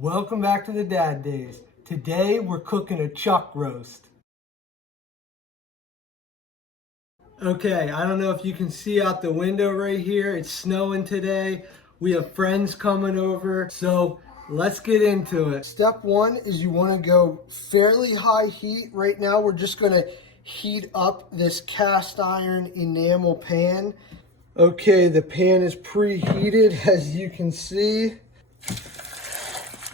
Welcome back to the Dad Days. Today we're cooking a chuck roast. Okay, I don't know if you can see out the window right here. It's snowing today. We have friends coming over, so let's get into it. Step one is you want to go fairly high heat. Right now we're just going to heat up this cast iron enamel pan. Okay, the pan is preheated as you can see.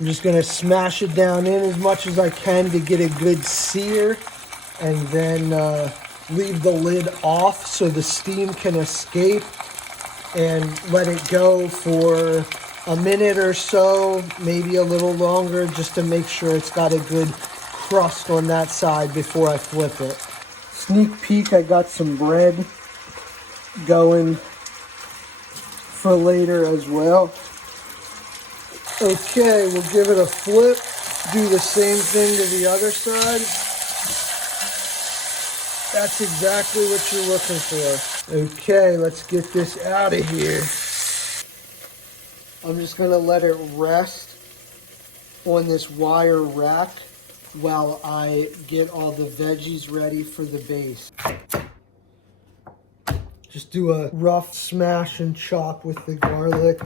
I'm just going to smash it down in as much as I can to get a good sear, and then leave the lid off so the steam can escape, and let it go for a minute or so, maybe a little longer, just to make sure it's got a good crust on that side before I flip it. Sneak peek, I got some bread going for later as well. Okay, we'll give it a flip, do the same thing to the other side. That's exactly what you're looking for. Okay, let's get this out of here. I'm just gonna let it rest on this wire rack while I get all the veggies ready for the base. Just do a rough smash and chop with the garlic.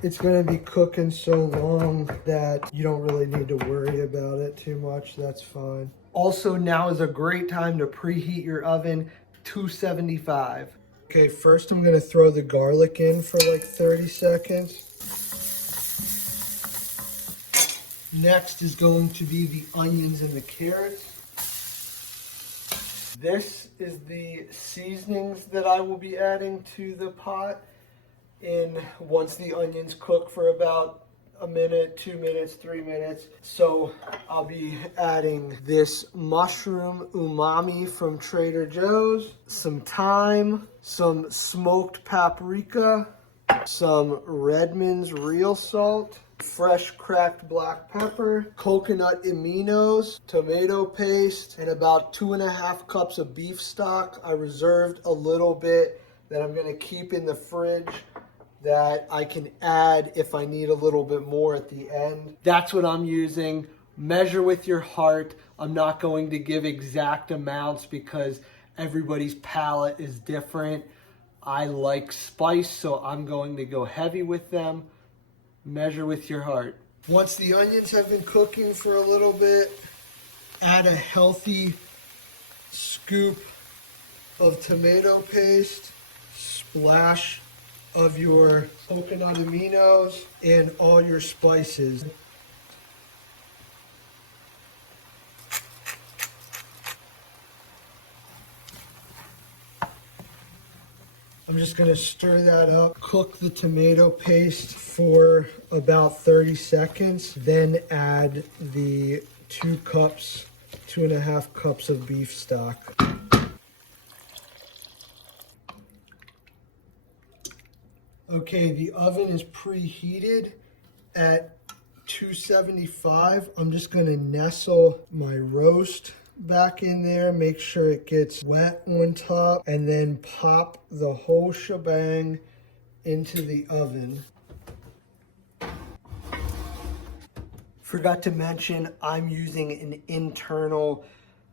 It's going to be cooking so long that you don't really need to worry about it too much. That's fine. Also, now is a great time to preheat your oven, 275. Okay, first I'm going to throw the garlic in for like 30 seconds. Next is going to be the onions and the carrots. This is the seasonings that I will be adding to the pot once the onions cook for about a minute, 2 minutes, 3 minutes. So I'll be adding this mushroom umami from Trader Joe's, some thyme, some smoked paprika, some Redmond's real salt, fresh cracked black pepper, coconut aminos, tomato paste, and about 2.5 cups of beef stock. I reserved a little bit that I'm going to keep in the fridge that I can add if I need a little bit more at the end. That's what I'm using. Measure with your heart. I'm not going to give exact amounts because everybody's palate is different. I like spice, so I'm going to go heavy with them. Measure with your heart. Once the onions have been cooking for a little bit, add a healthy scoop of tomato paste, splash of your coconut aminos, and all your spices. I'm just going to stir that up, cook the tomato paste for about 30 seconds, then add the 2.5 cups of beef stock. Okay, the oven is preheated at 275. I'm just going to nestle my roast back in there, make sure it gets wet on top, and then pop the whole shebang into the oven. Forgot to mention, I'm using an internal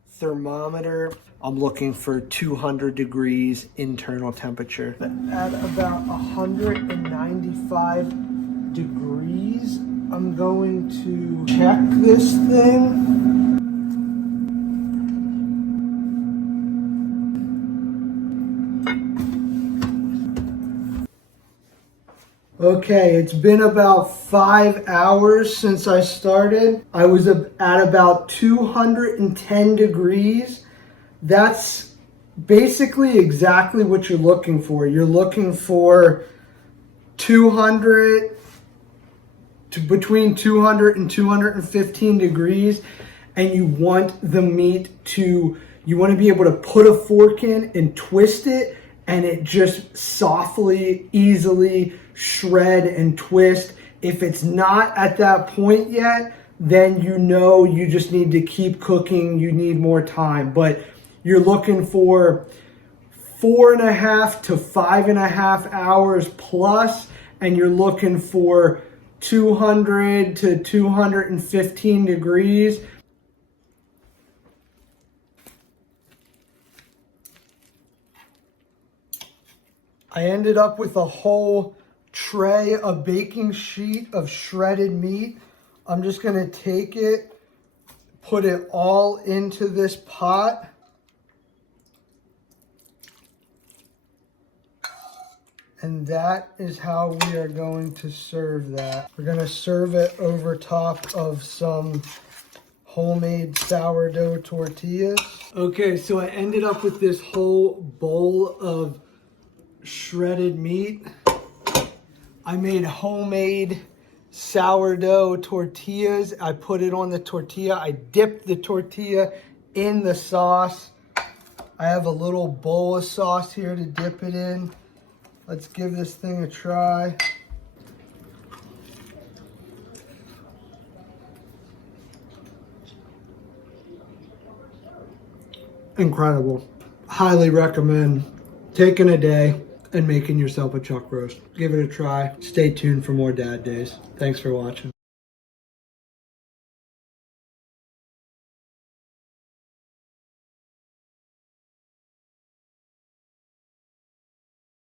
thermometer. I'm looking for 200 degrees internal temperature. At about 195 degrees, I'm going to check this thing. Okay, it's been about 5 hours since I started. I was at about 210 degrees. That's basically exactly what you're looking for. You're looking for 200 to between 200 and 215 degrees, and you want the meat to, you want to be able to put a fork in and twist it, and it just softly, easily shred and twist. If it's not at that point yet, then you know you just need to keep cooking. You need more time, but you're looking for 4.5 to 5.5 hours plus, and you're looking for 200 to 215 degrees. I ended up with a whole tray, a baking sheet of shredded meat. I'm just gonna take it, put it all into this pot. And that is how we are going to serve that. We're gonna serve it over top of some homemade sourdough tortillas. Okay, so I ended up with this whole bowl of shredded meat. I made homemade sourdough tortillas. I put it on the tortilla. I dipped the tortilla in the sauce. I have a little bowl of sauce here to dip it in. Let's give this thing a try. Incredible. Highly recommend taking a day and making yourself a chuck roast. Give it a try. Stay tuned for more dad days. Thanks for watching.